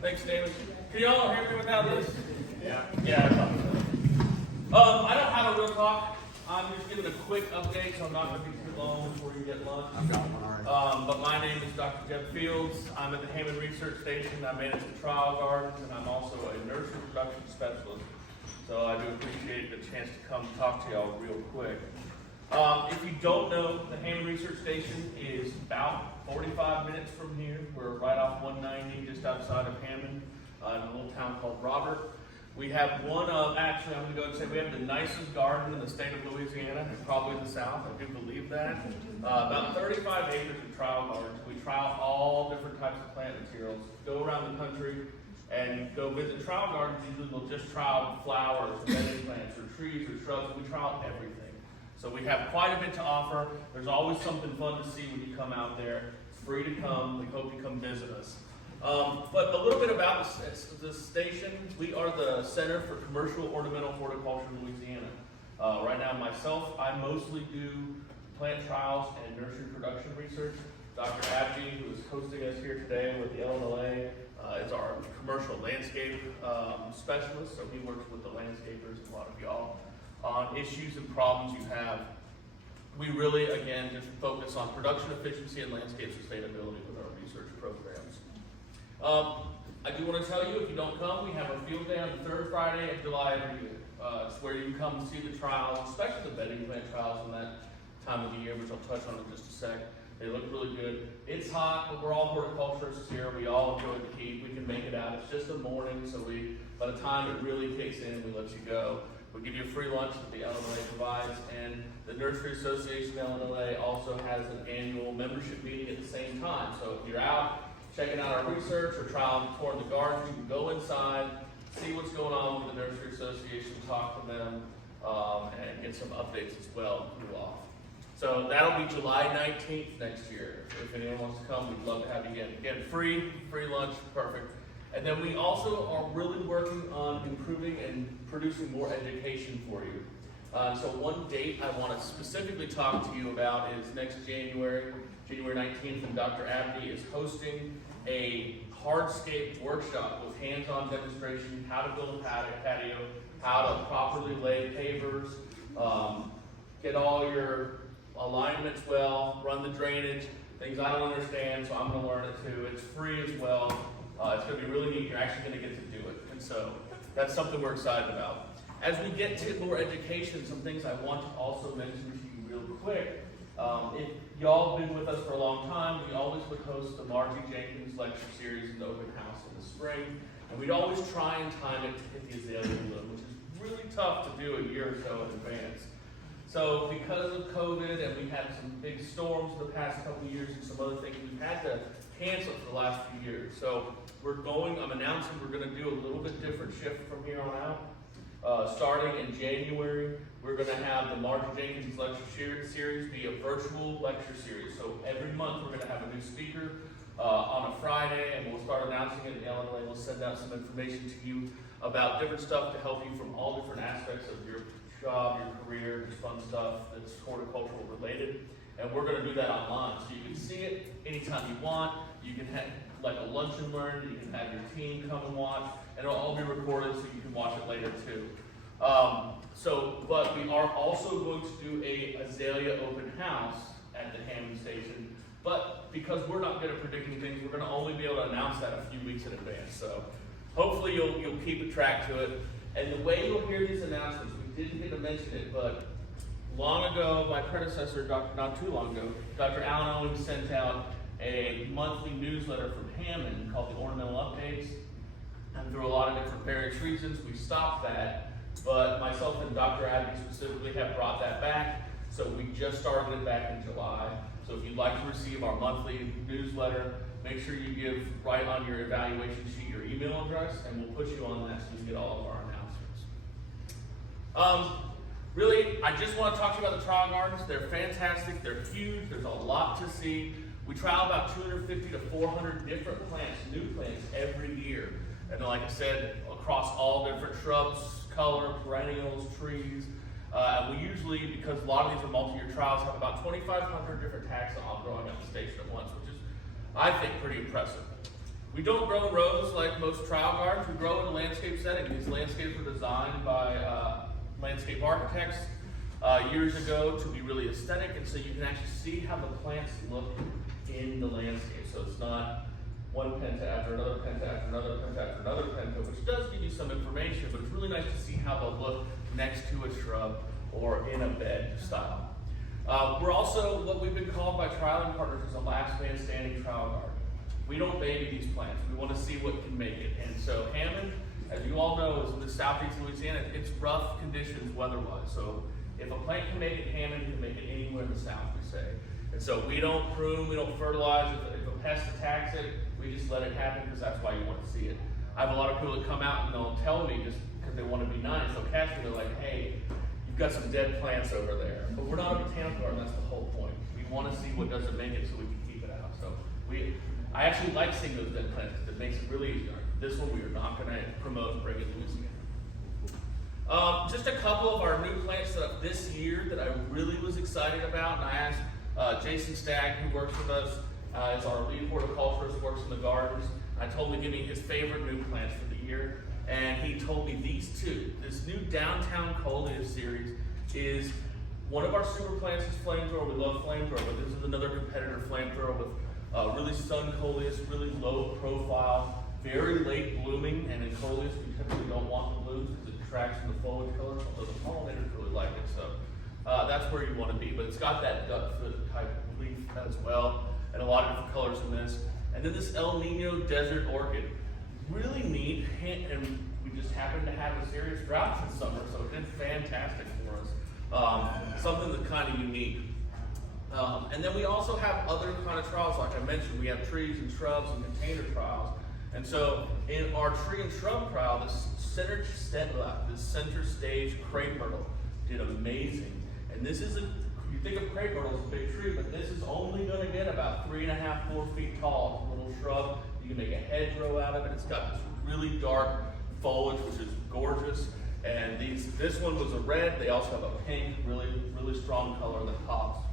Thanks, David. Can you all hear me without this? Yeah. Yeah, I thought so. I don't have a real talk. I'm just giving a quick update, so I'm not going to be too long before you get lunch. I've got one already. But my name is Dr. Jeb Fields. I'm at the Hammond Research Station. I manage the trial gardens, and I'm also a nursery production specialist. So I do appreciate the chance to come talk to y'all real quick. If you don't know, the Hammond Research Station is about 45 minutes from here. We're right off 190, just outside of Hammond, in a little town called Robert. We have one of, actually, I'm going to go and say we have the nicest garden in the state of Louisiana, and probably in the South, I do believe that. About 35 acres of trial gardens. We trial all different types of plant materials. Go around the country and go visit trial gardens. Usually we'll just trial flowers, bedding plants, or trees, or shrubs. We trial everything. So we have quite a bit to offer. There's always something fun to see when you come out there. It's free to come. We hope you come visit us. But a little bit about the station. We are the Center for Commercial Ornamental Horticulture in Louisiana. Right now, myself, I mostly do plant trials and nursery production research. Dr. Abdi, who is hosting us here today with the LLA, is our commercial landscape specialist. So he works with the landscapers and a lot of y'all on issues and problems you have. We really, again, just focus on production efficiency and landscape sustainability with our research programs. I do want to tell you, if you don't come, we have a field day on the third Friday of July every year. It's where you can come and see the trials, especially the bedding plant trials in that time of the year, which I'll touch on in just a sec. They look really good. It's hot, but we're all horticulturists here. We all enjoy the heat. We can make it out. It's just a morning, so by the time it really kicks in, we let you go. We give you a free lunch that the LLA provides, and the Nursery Association LLA also has an annual membership meeting at the same time. So if you're out checking out our research or touring the gardens, you can go inside, see what's going on with the Nursery Association, talk to them, and get some updates as well and cool off. So that'll be July 19th next year. If anyone wants to come, we'd love to have you again. Again, free lunch, perfect. And then we also are really working on improving and producing more education for you. So one date I want to specifically talk to you about is next January 19th, and Dr. Abdi is hosting a hardscape workshop with hands-on demonstration, how to build a patio, how to properly lay pavers, get all your alignments well, run the drainage, things I don't understand, so I'm going to learn it too. It's free as well. It's going to be really neat. You're actually going to get to do it. And so that's something we're excited about. As we get to more education, some things I want to also mention to you real quick. If y'all have been with us for a long time, we always would host the Margie Jenkins lecture series in the open house in the spring. And we'd always try and time it to hit the azalea bloom, which is really tough to do a year or so in advance. So because of COVID and we had some big storms the past couple of years and some other things, we've had to cancel for the last few years. So I'm announcing we're going to do a little bit different shift from here on out. Starting in January, we're going to have the Margie Jenkins lecture series be a virtual lecture series. So every month we're going to have a new speaker on a Friday, and we'll start announcing it. The LLA will send out some information to you about different stuff to help you from all different aspects of your job, your career, just fun stuff that's horticultural related. And we're going to do that online. So you can see it anytime you want. You can have like a lunch and learn. You can have your team come and watch. And it'll all be recorded so you can watch it later too. But we are also going to do a azalea open house at the Hammond station. But because we're not good at predicting things, we're going to only be able to announce that a few weeks in advance. So hopefully you'll keep a track to it. And the way you'll hear these announcements, we didn't get to mention it, but long ago, my predecessor, not too long ago, Dr. Alan Owens sent out a monthly newsletter from Hammond called the Ornamental Updates. And through a lot of different various reasons, we stopped that. But myself and Dr. Abdi specifically have brought that back. So we just started it back in July. So if you'd like to receive our monthly newsletter, make sure you write on your evaluation sheet your email address, and we'll put you on that so you get all of our announcements. Really, I just want to talk to you about the trial gardens. They're fantastic. They're huge. There's a lot to see. We trial about 250 to 400 different plants, new plants, every year. And like I said, across all different shrubs, color, perennials, trees. And we usually, because a lot of these are multi-year trials, have about 2,500 different taxa growing up the station at once, which is, I think, pretty impressive. We don't grow in rows like most trial gardens. We grow in a landscape setting. These landscapes were designed by landscape architects years ago to be really aesthetic, and so you can actually see how the plants look in the landscape. So it's not one penta after another penta after another penta after another penta, which does give you some information, but it's really nice to see how they'll look next to a shrub or in a bed style. We're also what we've been called by trialing partners as a last man standing trial garden. We don't baby these plants. We want to see what can make it. And so Hammond, as you all know, is in the southeast Louisiana. It's rough conditions weather-wise. So if a plant can make it, Hammond can make it anywhere in the south, we say. And so we don't prune, we don't fertilize. If a pest attacks it, we just let it happen because that's why you want to see it. I have a lot of people that come out and they'll tell me just because they want to be nice. They'll catch me, they're like, hey, you've got some dead plants over there. But we're not a botanical garden, that's the whole point. We want to see what doesn't make it so we can keep it out. So I actually like seeing those dead plants because it makes it really easy. This one we are not going to promote bring it to Louisiana. Just a couple of our new plants set up this year that I really was excited about, and I asked Jason Stagg, who works with us, is our lead horticulturist, works in the gardens. I told him to give me his favorite new plants for the year, and he told me these two. This new Downtown Coleus series is one of our super plants is flamethrower. We love flamethrower, but this is another competitor flamethrower with really sun coleus, really low profile, very late blooming, and in coleus we typically don't want the blooms because it detracts from the foliage color, although the pollinators really like it. So that's where you want to be, but it's got that gut foot type leaf as well, and a lot of different colors in this. And then this El Nino Desert Orchid, really neat, and we just happened to have a serious drought this summer, so it did fantastic for us. Something that's kind of unique. And then we also have other kind of trials, like I mentioned. We have trees and shrubs and container trials. And so in our tree and shrub trial, this center stage crepe myrtle did amazing. And this is you think of crepe myrtle as a big tree, but this is only going to get about 3.5, 4 feet tall. It's a little shrub. You can make a hedgerow out of it. It's got this really dark foliage, which is gorgeous. And this one was a red. They also have a pink, really strong color that pops.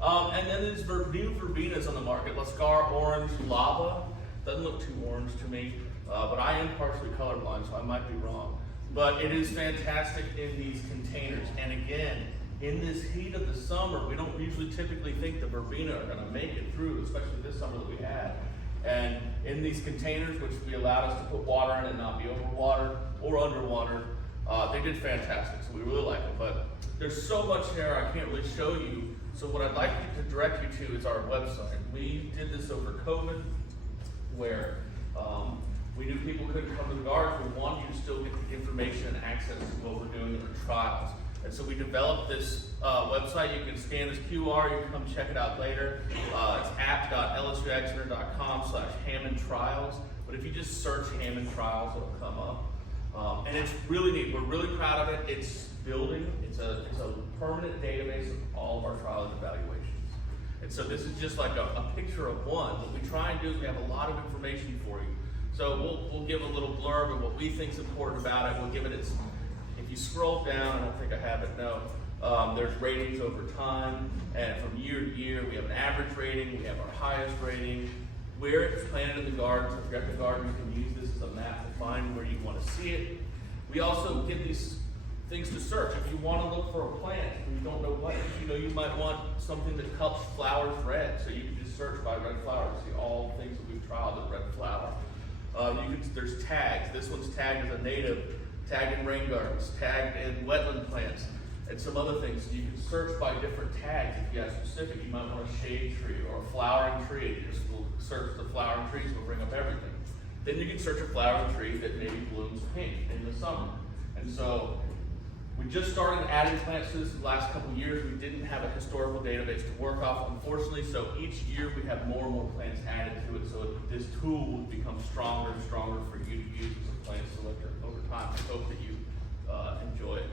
And then there's new verbenas on the market. Lascar Orange Lava. Doesn't look too orange to me, but I am partially colorblind, so I might be wrong. But it is fantastic in these containers. And again, in this heat of the summer, we don't usually typically think the verbena are gonna make it through, especially this summer that we had. And in these containers, which we allowed us to put water in and not be overwatered or underwatered, they did fantastic, so we really like them. But there's so much there I can't really show you. So what I'd like to direct you to is our website. We did this over COVID, where we knew people couldn't come to the gardens. We wanted you to still get the information and access to what we're doing in our trials. And so we developed this website. You can scan this QR, you can come check it out later. It's app.lsuagcenter.com/Hammond Trials. But if you just search Hammond Trials, it'll come up. And it's really neat. We're really proud of it. It's building. It's a permanent database of all of our trial and evaluations. And so this is just like a picture of one. What we try and do is we have a lot of information for you. So we'll give a little blurb of what we think is important about it. We'll give it its, if you scroll down, I don't think I have it, no. There's ratings over time, and from year to year, we have an average rating, we have our highest rating, where it's planted in the garden. So if you're at the garden, you can use this as a map to find where you want to see it. We also give these things to search. If you want to look for a plant and you don't know what, you might want something that cups flowers red, so you can just search by red flower to see all the things that we've trialed with red flower. There's tags. This one's tagged as a native, tagged in rain gardens, tagged in wetland plants, and some other things. You can search by different tags. If you have specific, you might want a shade tree or a flowering tree. You just will search the flowering trees, will bring up everything. Then you can search a flowering tree that maybe blooms pink in the summer. And so we just started adding plants to this in the last couple of years. We didn't have a historical database to work off, unfortunately, so each year we have more and more plants added to it, so this tool will become stronger and stronger for you to use as a plant selector over time. I hope that you enjoy it.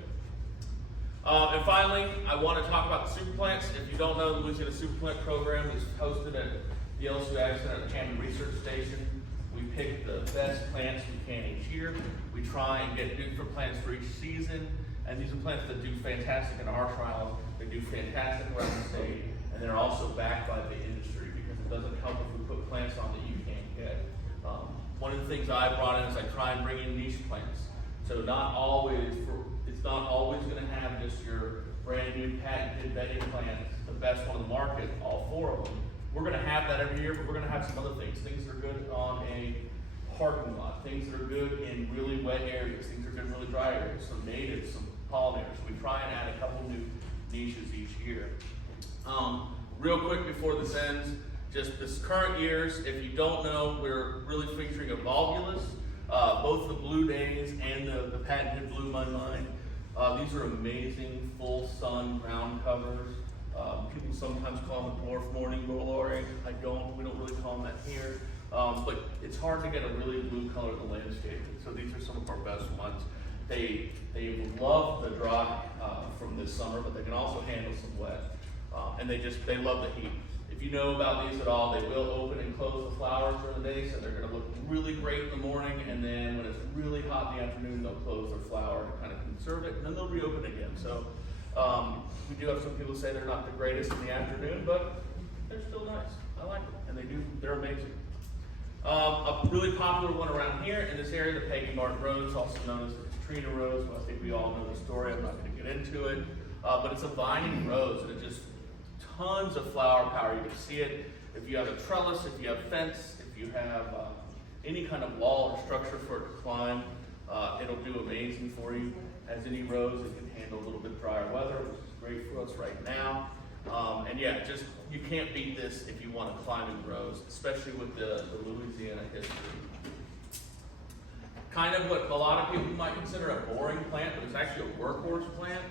And finally, I want to talk about the super plants. If you don't know, the Louisiana Super Plant Program is hosted at the LSU AgCenter at the Hammond Research Station. We pick the best plants we can each year. We try and get different plants for each season. And these are plants that do fantastic in our trials. They do fantastic around the state, and they're also backed by the industry because it doesn't help if we put plants on that you can't get. One of the things I brought in is I try and bring in niche plants. So it's not always going to have just your brand new patented bedding plant, the best one on the market, all 4 of them. We're going to have that every year, but we're going to have some other things. Things that are good on a parking lot, things that are good in really wet areas, things that are good in really dry areas, some natives, some pollinators. We try and add a couple new niches each year. Real quick before this ends, just this current year's, if you don't know, we're really featuring a volvulus, both the Blue Days and the patented Blue Mudline. These are amazing full sun ground covers. People sometimes call them the dwarf morning glory. We don't really call them that here. But it's hard to get a really blue color in the landscape. So these are some of our best ones. They love the dry from this summer, but they can also handle some wet. And they love the heat. If you know about these at all, they will open and close the flowers during the day, so they're going to look really great in the morning, and then when it's really hot in the afternoon, they'll close their flower to kind of conserve it, and then they'll reopen again. So we do have some people say they're not the greatest in the afternoon, but they're still nice. I like them, and they're amazing. A really popular one around here in this area, the Peggy Martin Rose, also known as the Katrina Rose. Well, I think we all know the story. I'm not going to get into it, but it's a vining rose, and it just tons of flower power. You can see it if you have a trellis, if you have fence, if you have any kind of wall or structure for it to climb. It'll do amazing for you. As any rose, it can handle a little bit drier weather, which is great for us right now. And yeah, just you can't beat this if you want a climbing rose, especially with the Louisiana history. Kind of what a lot of people might consider a boring plant, but it's actually a workhorse plant.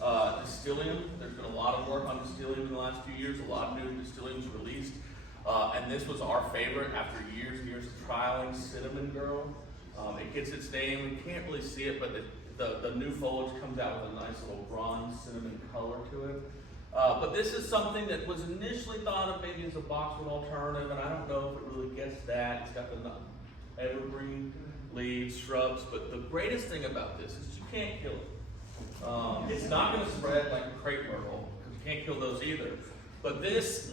Distillium, there's been a lot of work on distillium in the last few years, a lot of new distilliums released. And this was our favorite after years and years of trialing, Cinnamon Girl. It gets its name, we can't really see it, but the new foliage comes out with a nice little bronze cinnamon color to it. But this is something that was initially thought of maybe as a boxwood alternative, and I don't know if it really gets that. It's got the evergreen leaves, shrubs, but the greatest thing about this is you can't kill it. It's not going to spread like crepe myrtle, because you can't kill those either. But this,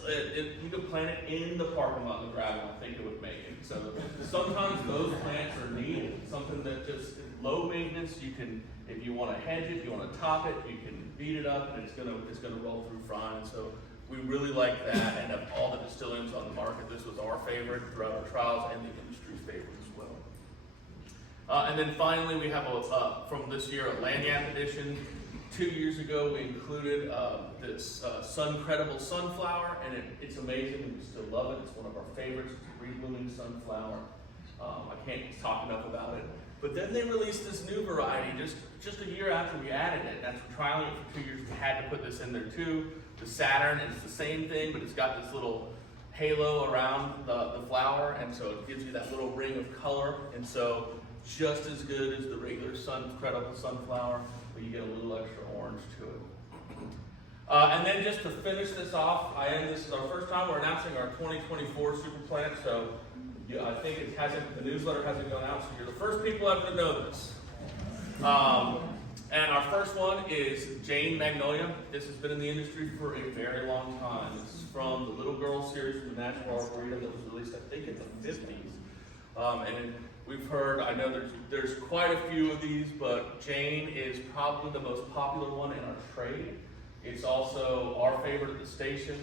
you could plant it in the parking lot in the gravel, I think it would make it. So sometimes those plants are needed. Something that just low maintenance. You can, if you want to hedge it, if you want to top it, you can beat it up, and it's gonna roll through fine. So we really like that. And of all the distilliums on the market, this was our favorite throughout our trials and the industry's favorite as well. And then finally, we have from this year a lanyard edition. 2 years ago, we included this sun-credible sunflower, and it's amazing. We still love it. It's one of our favorites. It's a free-blooming sunflower. I can't talk enough about it. But then they released this new variety just a year after we added it. After trialing it for 2 years, we had to put this in there too. The Saturn, it's the same thing, but it's got this little halo around the flower, and so it gives you that little ring of color. And so just as good as the regular sun-credible sunflower, but you get a little extra orange to it. And then just to finish this off, this is our first time we're announcing our 2024 Super Plant, so I think the newsletter hasn't gone out, so you're the first people ever to know this. And our first one is Jane Magnolia. This has been in the industry for a very long time. This is from the Little Girl series from the National Arboretum that was released, I think, in the 50s. And we've heard, I know there's quite a few of these, but Jane is probably the most popular one in our trade. It's also our favorite at the station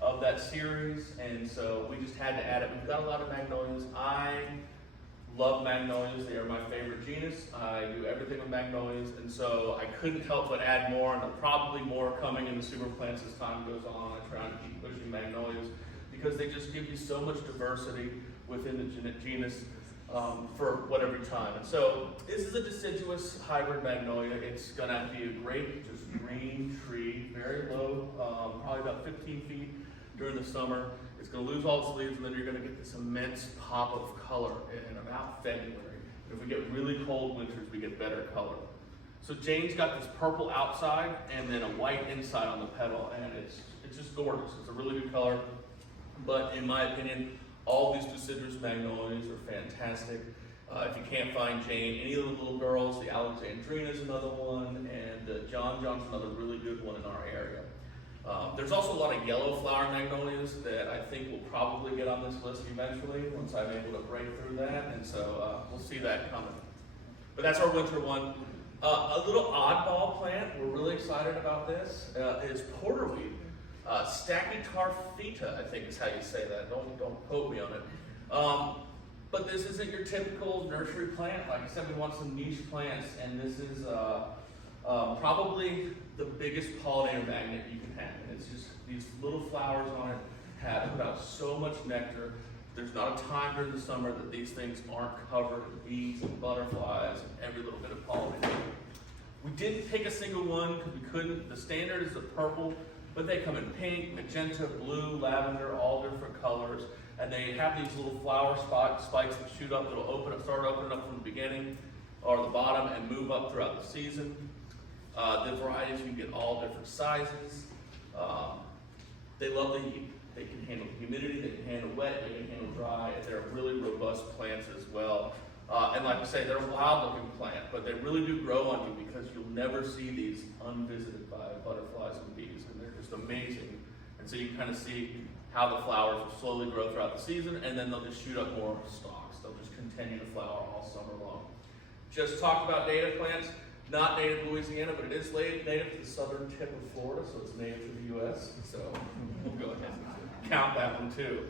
of that series, and so we just had to add it. We've got a lot of magnolias. I love magnolias. They are my favorite genus. I do everything with magnolias, and so I couldn't help but add more, and there'll probably more coming in the super plants as time goes on. I try to keep pushing magnolias because they just give you so much diversity within the genus for whatever time. And so this is a deciduous hybrid magnolia. It's going to be a great, just green tree, very low, probably about 15 feet during the summer. It's going to lose all its leaves, and then you're going to get this immense pop of color in about February. If we get really cold winters, we get better color. So Jane's got this purple outside and then a white inside on the petal, and it's just gorgeous. It's a really good color, but in my opinion, all these deciduous magnolias are fantastic. If you can't find Jane, any of the Little Girls, the Alexandrina is another one, and the John John's another really good one in our area. There's also a lot of yellow flower magnolias that I think will probably get on this list eventually once I'm able to break through that, and so we'll see that coming. But that's our winter one. A little oddball plant, we're really excited about this, is porterweed. Stachytarphyta, I think is how you say that. Don't quote me on it. But this isn't your typical nursery plant. Like I said, we want some niche plants, and this is probably the biggest pollinator magnet you can have. And it's just these little flowers on it put out so much nectar. There's not a time during the summer that these things aren't covered with bees and butterflies and every little bit of pollination. We didn't pick a single one because we couldn't. The standard is the purple, but they come in pink, magenta, blue, lavender, all different colors. And they have these little flower spikes that shoot up. It'll start opening up from the beginning or the bottom and move up throughout the season. The varieties, you get all different sizes. They love the heat. They can handle humidity, they can handle wet, they can handle dry. They're really robust plants as well. And like I say, they're a wild looking plant, but they really do grow on you because you'll never see these unvisited by butterflies and bees, and they're just amazing. And so you can kind of see how the flowers will slowly grow throughout the season, and then they'll just shoot up more stalks. They'll just continue to flower all summer long. Just talked about native plants. Not native to Louisiana, but it is native to the southern tip of Florida, so it's native to the U.S. So we'll go ahead and count that one too.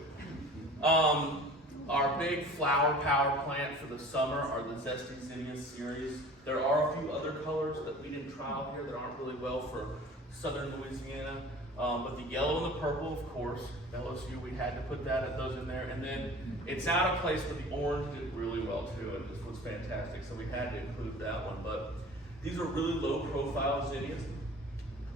Our big flower power plant for the summer are the Zesty Zinnia series. There are a few other colors that we didn't trial here that aren't really well for southern Louisiana, but the yellow and the purple, of course, LSU, we had to put those in there. And then it's out of place, but the orange did really well too, and this was fantastic, so we had to include that one. But these are really low profile zinnias.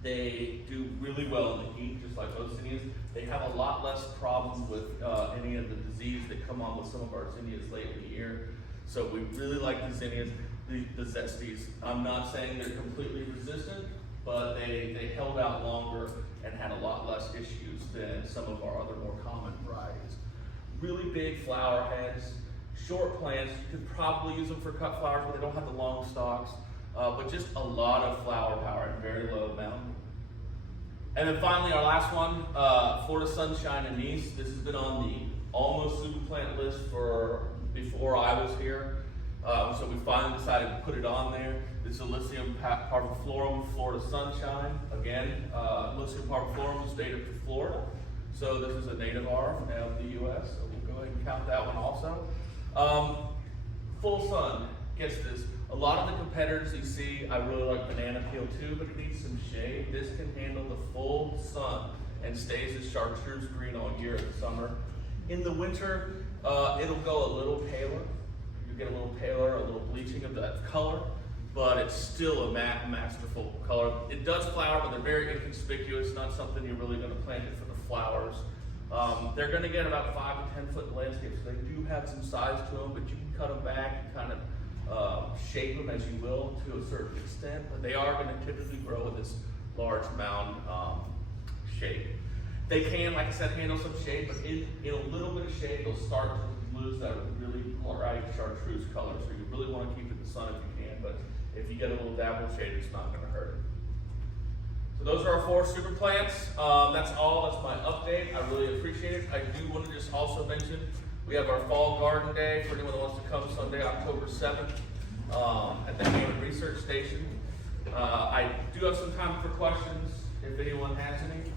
They do really well in the heat, just like most zinnias. They have a lot less problems with any of the disease that come on with some of our zinnias late in the year. So we really like the zinnias, the zesties. I'm not saying they're completely resistant, but they held out longer and had a lot less issues than some of our other more common varieties. Really big flower heads, short plants. You could probably use them for cut flowers, but they don't have the long stalks. But just a lot of flower power and very low amount. And then finally, our last one, Florida Sunshine Anise. This has been on the almost super plant list for before I was here. So we finally decided to put it on there. This is Alyssium parviflorum, Florida Sunshine. Again, Alyssium parviflorum is native to Florida. So this is a native R of the U.S. So we'll go ahead and count that one also. Full sun gets this. A lot of the competitors you see, I really like banana peel too, but it needs some shade. This can handle the full sun and stays as chartreuse green all year in the summer. In the winter, it'll go a little paler. You get a little paler, a little bleaching of that color, but it's still a masterful color. It does flower, but they're very inconspicuous, not something you're really going to plant it for the flowers. They're going to get about 5 to 10 foot in the landscape, so they do have some size to them, but you can cut them back and kind of shape them as you will to a certain extent, but they are going to typically grow with this large mound shape. They can, like I said, handle some shade, but in a little bit of shade, they'll start to lose that really bright chartreuse color. So you really want to keep it in the sun if you can, but if you get a little dab of shade, it's not going to hurt it. So those are our 4 super plants. That's all. That's my update. I really appreciate it. I do want to just also mention we have our Fall Garden Day for anyone that wants to come Sunday, October 7th at the Hammond Research Station. I do have some time for questions if anyone has any.